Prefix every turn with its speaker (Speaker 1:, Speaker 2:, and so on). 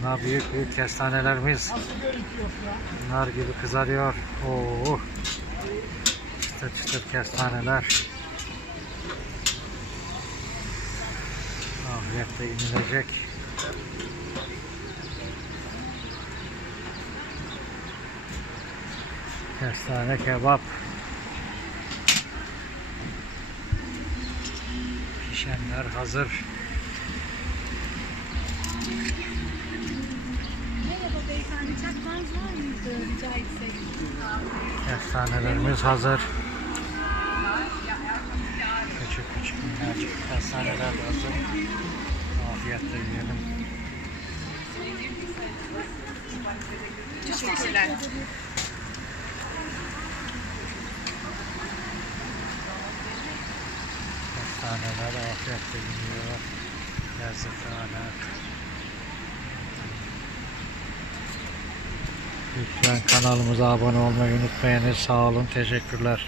Speaker 1: Bunlar büyük büyük kestanelerimiz. Bunlar gibi kızarıyor. Oo. Çıtır çıtır kestaneler. Afiyetle inilecek. Kestane kebap. Pişenler hazır. Kestanelerimiz hazır. Küçük küçük minnacık kestaneler de hazır. Afiyetle yiyelim.
Speaker 2: Teşekkürler.
Speaker 1: Kestaneler afiyetle yeniyor. Lezzetli Lütfen kanalımıza abone olmayı unutmayınız. Sağ olun. Teşekkürler.